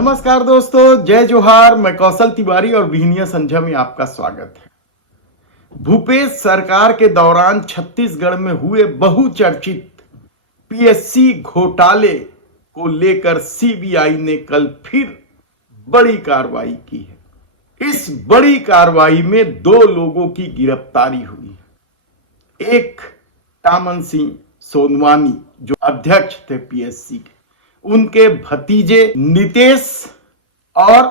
नमस्कार दोस्तों, जय जोहार। मैं कौशल तिवारी और विहनिया संध्या में आपका स्वागत है। भूपेश सरकार के दौरान छत्तीसगढ़ में हुए बहुचर्चित पीएससी घोटाले को लेकर सीबीआई ने कल फिर बड़ी कार्रवाई की है। इस बड़ी कार्रवाई में 2 लोगों की गिरफ्तारी हुई है। एक टामन सिंह सोनवानी जो अध्यक्ष थे पीएससी के, उनके भतीजे नितेश और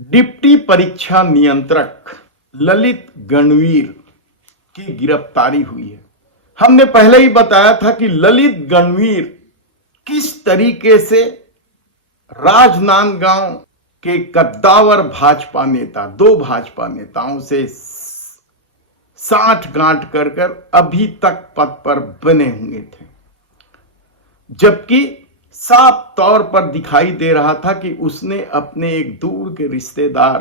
डिप्टी परीक्षा नियंत्रक ललित गणवीर की गिरफ्तारी हुई है। हमने पहले ही बताया था कि ललित गणवीर किस तरीके से राजनांदगांव के कद्दावर भाजपा नेता, 2 भाजपा नेताओं से साठ गांठ कर अभी तक पद पर बने हुए थे, जबकि साफ तौर पर दिखाई दे रहा था कि उसने अपने एक दूर के रिश्तेदार,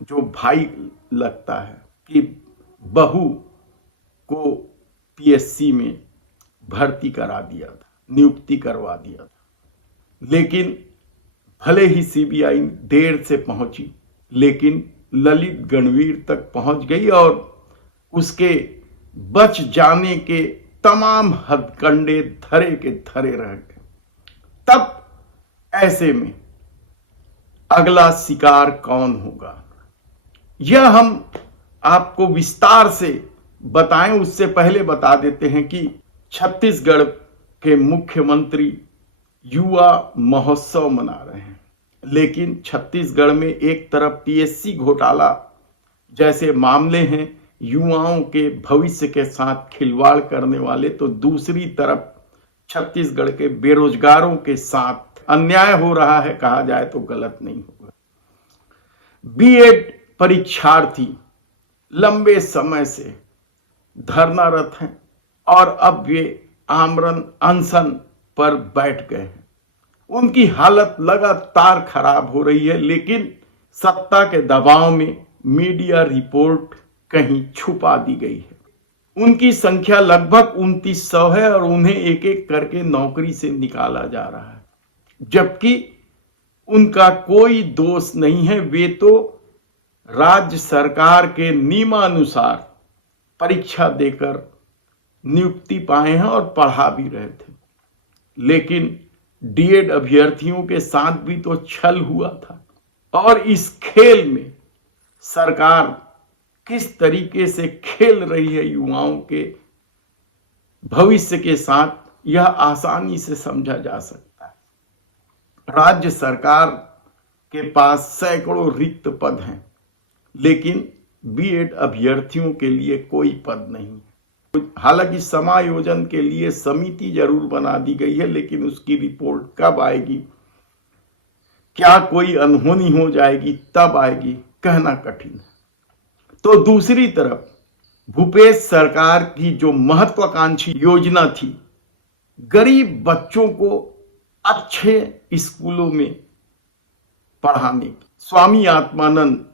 जो भाई लगता है, कि बहू को पीएससी में भर्ती करा दिया था, नियुक्ति करवा दिया था। लेकिन भले ही सीबीआई देर से पहुंची, लेकिन ललित गणवीर तक पहुंच गई और उसके बच जाने के तमाम हथकंडे धरे के धरे रह गए। तब ऐसे में अगला शिकार कौन होगा, यह हम आपको विस्तार से बताएं। उससे पहले बता देते हैं कि छत्तीसगढ़ के मुख्यमंत्री युवा महोत्सव मना रहे हैं, लेकिन छत्तीसगढ़ में एक तरफ पीएससी घोटाला जैसे मामले हैं, युवाओं के भविष्य के साथ खिलवाड़ करने वाले, तो दूसरी तरफ छत्तीसगढ़ के बेरोजगारों के साथ अन्याय हो रहा है, कहा जाए तो गलत नहीं होगा। बीएड परीक्षार्थी लंबे समय से धरनारत हैं और अब वे आमरण अनशन पर बैठ गए हैं। उनकी हालत लगातार खराब हो रही है, लेकिन सत्ता के दबाव में मीडिया रिपोर्ट कहीं छुपा दी गई है। उनकी संख्या लगभग 2900 है और उन्हें एक एक करके नौकरी से निकाला जा रहा है, जबकि उनका कोई दोष नहीं है। वे तो राज्य सरकार के नियमानुसार परीक्षा देकर नियुक्ति पाए हैं और पढ़ा भी रहे थे, लेकिन डीएड अभ्यर्थियों के साथ भी तो छल हुआ था। और इस खेल में सरकार किस तरीके से खेल रही है युवाओं के भविष्य के साथ, यह आसानी से समझा जा सकता है। राज्य सरकार के पास सैकड़ों रिक्त पद हैं, लेकिन बीएड अभ्यर्थियों के लिए कोई पद नहीं। हालांकि समायोजन के लिए समिति जरूर बना दी गई है, लेकिन उसकी रिपोर्ट कब आएगी, क्या कोई अनहोनी हो जाएगी तब आएगी, कहना कठिन है। तो दूसरी तरफ भूपेश सरकार की जो महत्वाकांक्षी योजना थी, गरीब बच्चों को अच्छे स्कूलों में पढ़ाने की, Swami Atmanand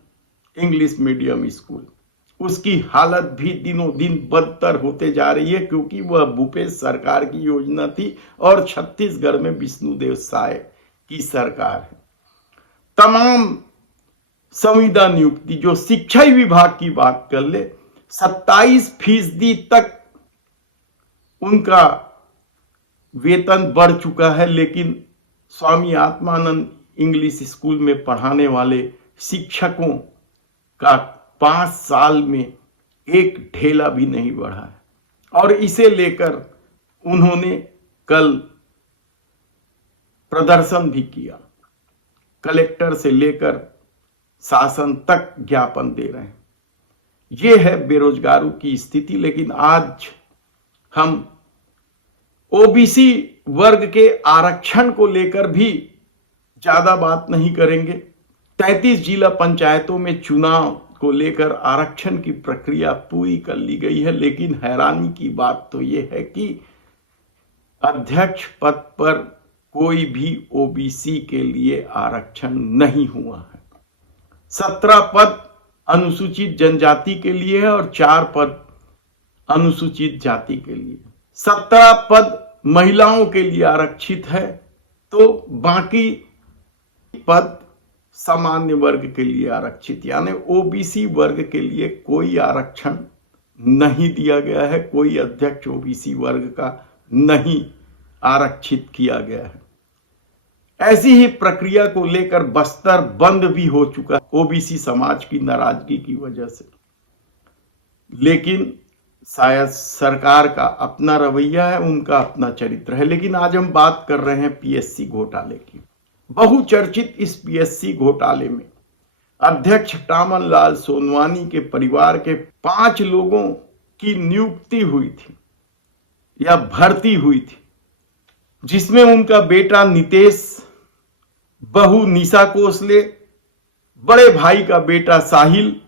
English medium school, उसकी हालत भी दिनों दिन बदतर होते जा रही है, क्योंकि वह भूपेश सरकार की योजना थी और छत्तीसगढ़ में विष्णुदेव साय की सरकार है। तमाम संविदा नियुक्ति, जो शिक्षा विभाग की बात कर ले, 27% तक उनका वेतन बढ़ चुका है, लेकिन स्वामी आत्मानंद इंग्लिश स्कूल में पढ़ाने वाले शिक्षकों का 5 साल में एक ढेला भी नहीं बढ़ा है। और इसे लेकर उन्होंने कल प्रदर्शन भी किया, कलेक्टर से लेकर शासन तक ज्ञापन दे रहे हैं। यह है बेरोजगारों की स्थिति। लेकिन आज हम ओबीसी वर्ग के आरक्षण को लेकर भी ज्यादा बात नहीं करेंगे। 33 जिला पंचायतों में चुनाव को लेकर आरक्षण की प्रक्रिया पूरी कर ली गई है, लेकिन हैरानी की बात तो यह है कि अध्यक्ष पद पर कोई भी ओबीसी के लिए आरक्षण नहीं हुआ है। 17 पद अनुसूचित जनजाति के लिए है और 4 पद अनुसूचित जाति के लिए। 17 पद महिलाओं के लिए आरक्षित है तो बाकी पद सामान्य वर्ग के लिए आरक्षित, यानी ओबीसी वर्ग के लिए कोई आरक्षण नहीं दिया गया है, कोई अध्यक्ष ओबीसी वर्ग का नहीं आरक्षित किया गया है। ऐसी ही प्रक्रिया को लेकर बस्तर बंद भी हो चुका है ओबीसी समाज की नाराजगी की वजह से। लेकिन शायद सरकार का अपना रवैया है, उनका अपना चरित्र है। लेकिन आज हम बात कर रहे हैं पीएससी घोटाले की। बहुचर्चित इस पीएससी घोटाले में अध्यक्ष टामनलाल सोनवानी के परिवार के 5 लोगों की नियुक्ति हुई थी या भर्ती हुई थी, जिसमें उनका बेटा नितेश, बहू निशा कोसले, बड़े भाई का बेटा साहिल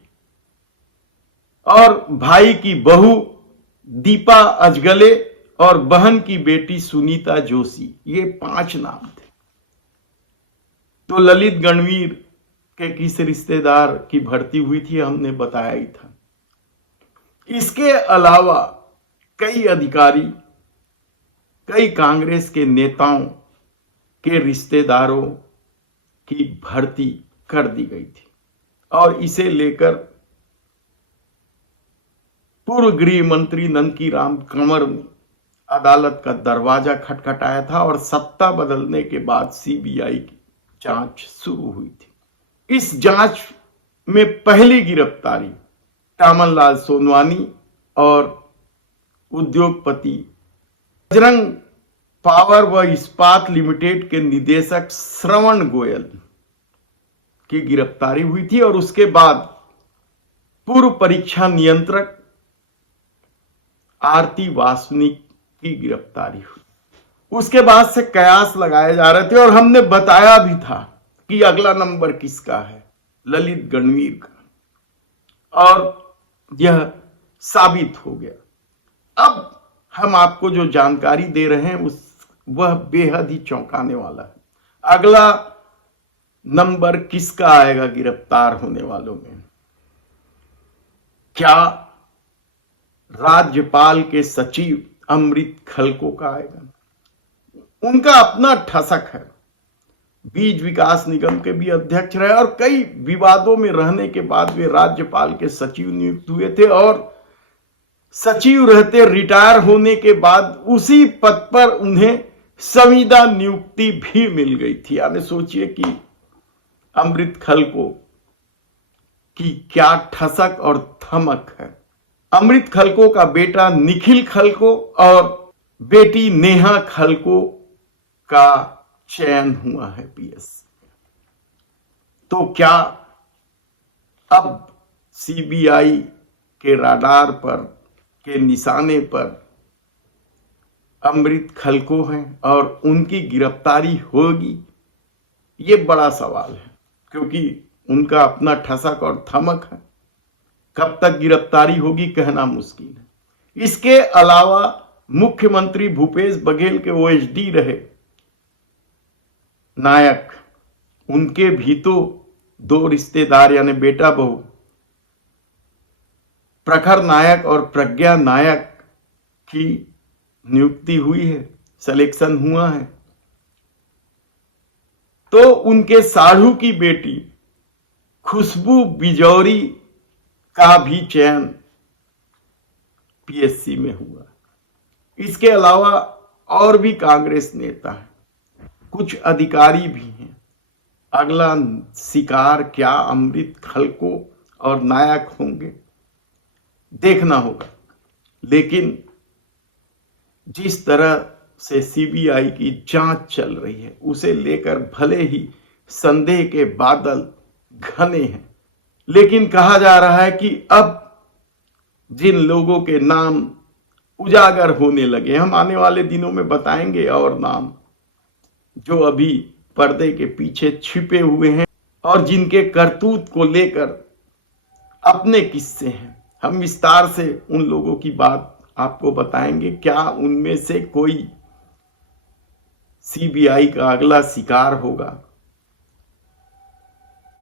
और भाई की बहू दीपा अजगले और बहन की बेटी सुनीता जोशी। ये 5 नाम थे। तो ललित गणवीर के किस रिश्तेदार की भर्ती हुई थी हमने बताया ही था। इसके अलावा कई अधिकारी, कई कांग्रेस के नेताओं के रिश्तेदारों की भर्ती कर दी गई थी और इसे लेकर पूर्व गृह मंत्री नंदकीराम कंवर ने अदालत का दरवाजा खटखटाया था और सत्ता बदलने के बाद सीबीआई की जांच शुरू हुई थी। इस जांच में पहली गिरफ्तारी टामनलाल सोनवानी और उद्योगपति बजरंग पावर व इस्पात लिमिटेड के निदेशक श्रवण गोयल की गिरफ्तारी हुई थी और उसके बाद पूर्व परीक्षा नियंत्रक आरती वासनिक की गिरफ्तारी हुई। उसके बाद से कयास लगाए जा रहे थे और हमने बताया भी था कि अगला नंबर किसका है, ललित गणवीर का, और यह साबित हो गया। अब हम आपको जो जानकारी दे रहे हैं वह बेहद ही चौंकाने वाला है। अगला नंबर किसका आएगा गिरफ्तार होने वालों में? क्या राज्यपाल के सचिव अमृत खलको का आएगा? उनका अपना ठसक है। बीज विकास निगम के भी अध्यक्ष रहे और कई विवादों में रहने के बाद वे राज्यपाल के सचिव नियुक्त हुए थे और सचिव रहते रिटायर होने के बाद उसी पद पर उन्हें संविदा नियुक्ति भी मिल गई थी। यानी सोचिए कि अमृत खलको की क्या ठसक और थमक है। अमृत खलको का बेटा निखिल खलको और बेटी नेहा खलको का चयन हुआ है पीएससी। तो क्या अब सीबीआई के राडार पर, के निशाने पर अमृत खलको हैं और उनकी गिरफ्तारी होगी? ये बड़ा सवाल है, क्योंकि उनका अपना ठसक और थमक है। कब तक गिरफ्तारी होगी कहना मुश्किल है। इसके अलावा मुख्यमंत्री भूपेश बघेल के ओएसडी रहे नायक, उनके भी तो 2 रिश्तेदार यानी बेटा बहू प्रखर नायक और प्रज्ञा नायक की नियुक्ति हुई है, सिलेक्शन हुआ है। तो उनके साढ़ू की बेटी खुशबू बिजौरी का भी चयन पीएससी में हुआ। इसके अलावा और भी कांग्रेस नेता हैं, कुछ अधिकारी भी हैं। अगला शिकार क्या अमृत खलको और नायक होंगे, देखना होगा। लेकिन जिस तरह से सीबीआई की जांच चल रही है उसे लेकर भले ही संदेह के बादल घने हैं, लेकिन कहा जा रहा है कि अब जिन लोगों के नाम उजागर होने लगे, हम आने वाले दिनों में बताएंगे और नाम जो अभी पर्दे के पीछे छिपे हुए हैं और जिनके करतूत को लेकर अपने किस्से हैं, हम विस्तार से उन लोगों की बात आपको बताएंगे। क्या उनमें से कोई सीबीआई का अगला शिकार होगा?